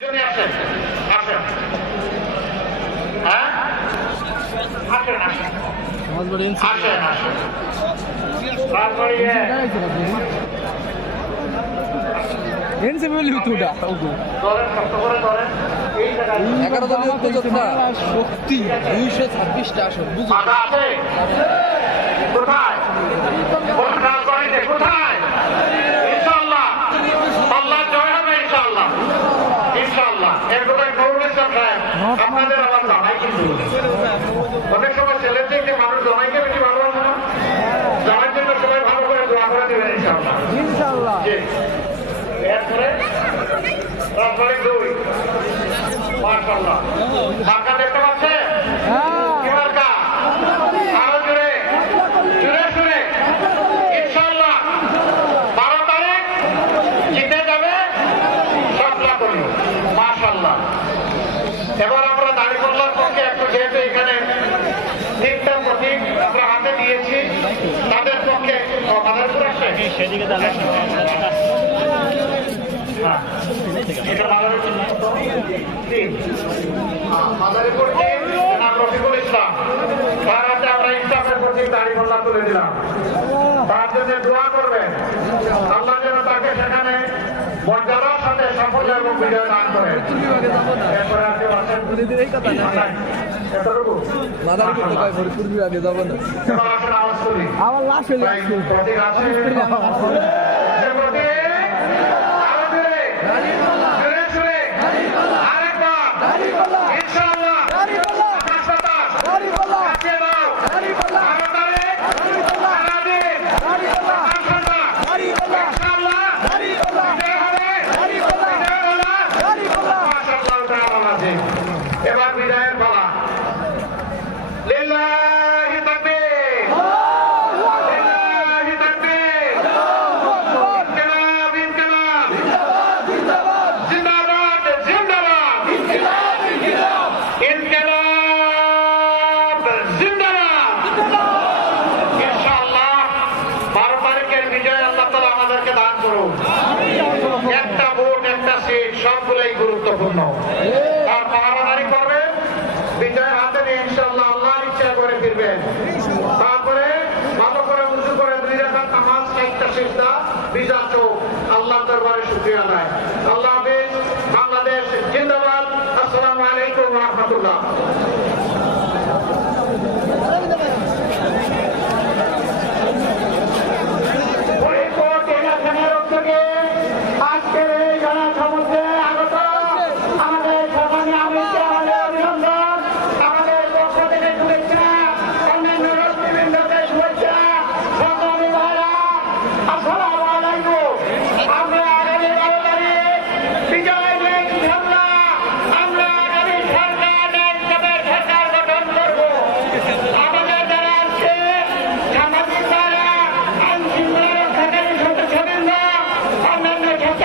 আসেন আসেন হ্যাঁ আসেন আসেন আসেন আসেন তারপরে শক্তি 226টা আসন কোথায় কোথায় ইনশাআল্লাহ আল্লাহ জয় হবে ইনশাআল্লাহ ইনশাআল্লাহ এর কোথায় নৌরুল ইসলাম সাহেব আপনাদের আমার জামাই কিন্তু অনেক সময় ছেলের থেকে মানুষ জামাইকে বেশি ভালোবাসে না জামাই জন্য সবাই ভালো করে দোয়া করে দেবেন ইনশাআল্লাহ ইনশাআল্লাহ এরপরে তারপরে দুই মাশাআল্লাহ মার্কা দেখতে পাচ্ছেন কি মার্কা আরো জোরে জোরে শুনে ইনশাআল্লাহ 12 তারিখ জিতে যাবে সবলা করি মাশাআল্লাহ। এবার আমরা দাঁড়িপাল্লার পক্ষে একটু যেহেতু এখানে তিনটা প্রতীক আমরা হাতে দিয়েছি তাদের পক্ষে মাদারীপুর আসছে সেদিকে মাদারীপুর রফিকুল ইসলাম তার হাতে আমরা ইনসাফের প্রতীক দাঁড়িপাল্লা তুলে দিলাম। তার জন্য দোয়া করবেন আল্লাহ যেন তাকে সেখানে মর্যাদার সাথে সাফল্য এবং বিজয় দান করে। এরপরে আর কেউ আছেন? এতটুকু ফরিদপুর বিভাগে যাবো না এবার আসেন আওয়াজ করি আমার লাশ প্রতীক আছে এবার বিদায়ের পালা লিল্লাহি তাকবীর লিল্লাহি তাকবীর ইনকিলাব ইনকিলাব জিন্দাবাদ জিন্দাবাদ ইনকিলাব জিন্দাবাদ ইনশাআল্লাহ 12 তারিখের বিজয় আল্লাহ তাআলা আমাদেরকে দান করুন। একটা ভোট একটা সিট সবগুলোই গুরুত্বপূর্ণ। আর পাহারাদারি করবে বিজয় হাতে নিয়ে ইনশাআল্লাহ আল্লাহর ইচ্ছা করে ফিরবেন। তারপরে ভালো করে উজু করে 2 রাকাত নামাজ 4টা সিজদা বিজা চোখ আল্লাহর দরবারে শুকরিয়া আদায়